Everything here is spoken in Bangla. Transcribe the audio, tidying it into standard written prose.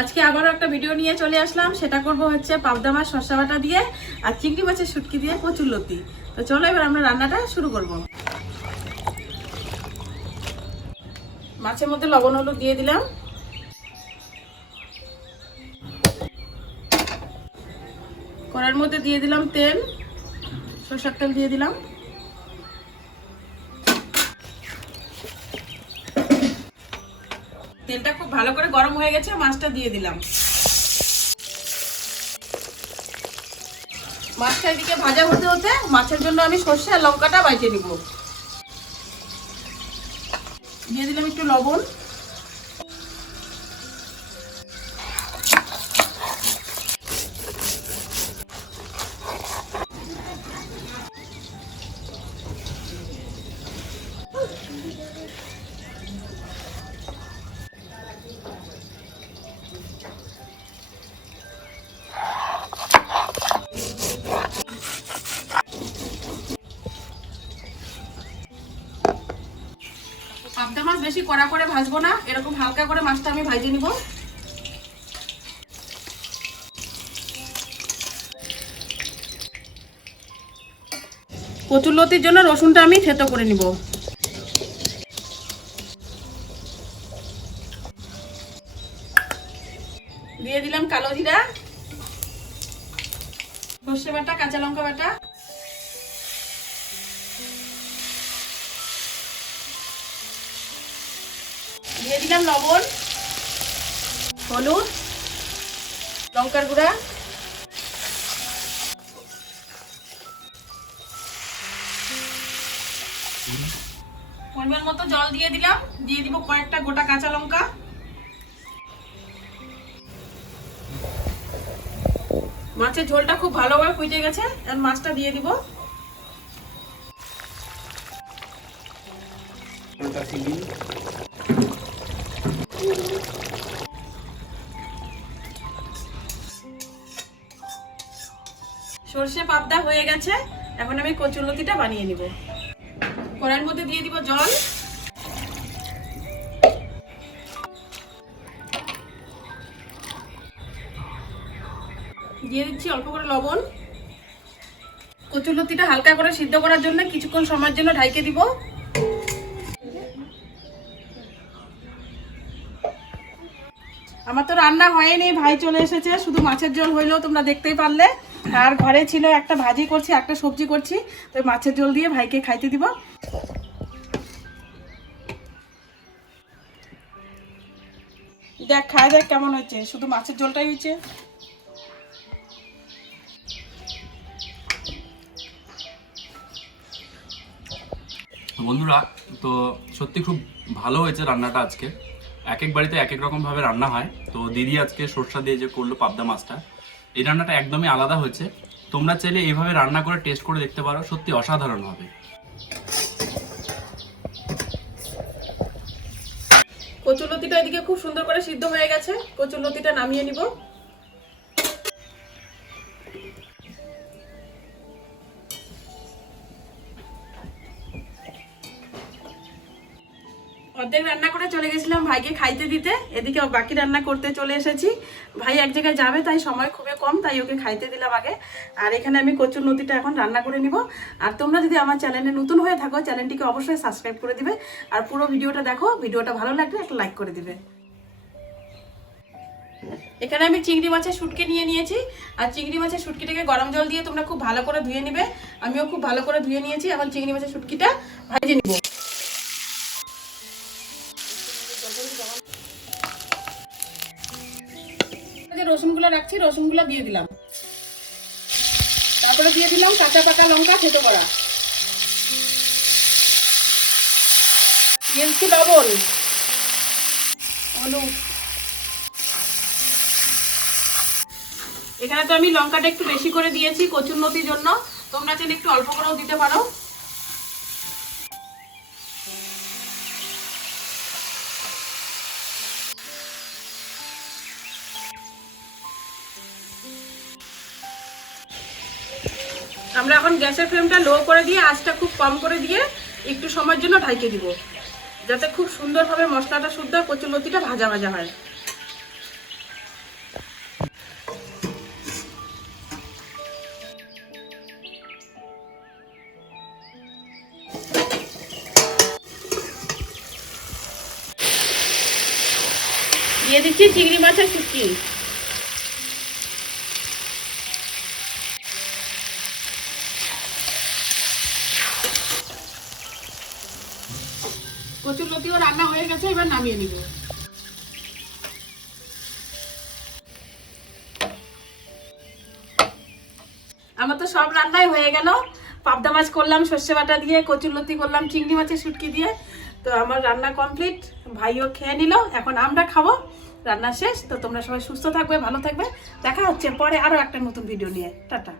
আজকে আবারও একটা ভিডিও নিয়ে চলে আসলাম। সেটা করব হচ্ছে পাবদা মাছ শসা বাটা দিয়ে আর চিংড়ি মাছের শুটকি দিয়ে কচুরলতি। তো চলো এবার আমরা রান্নাটা শুরু করব। মাছের মধ্যে লবণ হলুদ দিয়ে দিলাম। কড়াইয়ের মধ্যে দিয়ে দিলাম তেল, সরষের তেল দিয়ে দিলাম। তেলটা খুব ভালো করে গরম হয়ে গেছে, মাছটা দিয়ে দিলাম। মাছটা এদিকে ভাজা হতে হতে মাছের জন্য আমি সর্ষে আর লঙ্কাটা বাইটে নিব। দিয়ে দিলাম একটু লবণ, পাবদা মাছ বেশি কড়া করে ভাজবো না, এরকম হালকা করে মাছটা আমি ভাজে নিব। কচুরলতির জন্য রসুনটা আমি থেতো করে নিব। দিয়ে দিলাম কালো জিরা, সর্ষে বাটা, কাঁচা লঙ্কা বাটা, দিয়ে দিলাম লবণ, হলুদ, লঙ্কার গুঁড়া, পরিমাণ মতো জল দিয়ে দিলাম। দিয়ে দিব কয়েকটা গোটা কাঁচা লঙ্কা। মাছের ঝোলটা খুব ভালোভাবে ফুটে গেছে, আর মাছটা দিয়ে দিব। সর্ষে পাবদা হয়ে গেছে, এখন আমি কচুরলতিটা বানিয়ে নিব। কড়াইয়ের মধ্যে দিয়ে দিব জল, দিয়ে দিচ্ছি অল্প করে লবণ। কচুরলতিটা হালকা করে সিদ্ধ করার জন্য কিছুক্ষণ সময়ের জন্য ঢাইকে দিব। আমার তো রান্না হয়নি, ভাই চলে এসেছে, শুধু মাছের ঝোল হইলেও তোমরা দেখতেই পারলে। আর ঘরে ছিল একটা ভাজি করছি, একটা সবজি করছি, তো মাছের ঝোল দিয়ে ভাইকে খাইতে দিব। দেখ খাওয়া দেখ কেমন হয়েছে, শুধু মাছের ঝোলটাই হয়েছে। বন্ধুরা, তো সত্যি খুব ভালো হয়েছে রান্নাটা আজকে। এক এক বাড়িতে এক এক রকমভাবে রান্না হয়, তো দিদি আজকে সরষা দিয়ে যে করলো পাবদা মাছটা, এই রান্নাটা একদমই আলাদা হয়েছে। তোমরা চাইলে এইভাবে রান্না করে টেস্ট করে দেখতে পারো, সত্যি অসাধারণ হবে। কচুরলতিটা এদিকে খুব সুন্দর করে সিদ্ধ হয়ে গেছে, কচুরলতিটা নামিয়ে নিব। অর্ধেক রান্না করে চলে গেছিলাম ভাইকে খাইতে দিতে, এদিকে বাকি রান্না করতে চলে এসেছি। ভাই এক জায়গায় যাবে, তাই সময় খুবই কম, তাই ওকে খাইতে দিলাম আগে। আর এখানে আমি কচুরলতিটা এখন রান্না করে নিব। আর তোমরা যদি আমার চ্যানেলে নতুন হয়ে থাকো, চ্যানেলটিকে অবশ্যই সাবস্ক্রাইব করে দিবে। আর পুরো ভিডিওটা দেখো, ভিডিওটা ভালো লাগলে একটা লাইক করে দিবে। এখানে আমি চিংড়ি মাছের শুটকি নিয়ে নিয়েছি, আর চিংড়ি মাছের শুটকিটাকে গরম জল দিয়ে তোমরা খুব ভালো করে ধুয়ে নিবে। আমিও খুব ভালো করে ধুয়ে নিয়েছি। এখন চিংড়ি মাছের শুটকিটা ভাজে নিব। রসুনগুলো রাখছি, রসুনগুলো দিয়ে দিলাম। তারপরে দিয়ে দিলাম কাঁচা পাকা লঙ্কা থেতো করা, দিয়েছি লবণ, হলুদ। এখানে তো আমি লঙ্কাটা একটু বেশি করে দিয়েছি কচুরলতির জন্য, তোমরা চাইলে একটু অল্প করেও দিতে পারো। আমরা এখন গ্যাসের ফ্লেমটা লো করে দিয়ে আঁচটা খুব কম করে দিয়ে একটু সময়ের জন্য ঢাইকে দিব, যাতে খুব সুন্দরভাবে মশলাটা শুদ্ধ কচুরলতিটা ভাজা ভাজা হয়। দিয়ে দিচ্ছি চিংড়ি মাছের শুটকি। কচুরলতিও রান্না হয়ে গেছে, এবার নামিয়ে নিব। আমার তো সব রান্নাই হয়ে গেল। পাবদা মাছ করলাম সর্ষে বাটা দিয়ে, কচুরলতি করলাম চিংড়ি মাছের শুটকি দিয়ে। তো আমার রান্না কমপ্লিট, ভাইও খেয়ে নিল, এখন আমরা খাবো। রান্না শেষ। তো তোমরা সবাই সুস্থ থাকবে, ভালো থাকবে। দেখা হচ্ছে পরে আরো একটা নতুন ভিডিও নিয়ে। টাটা।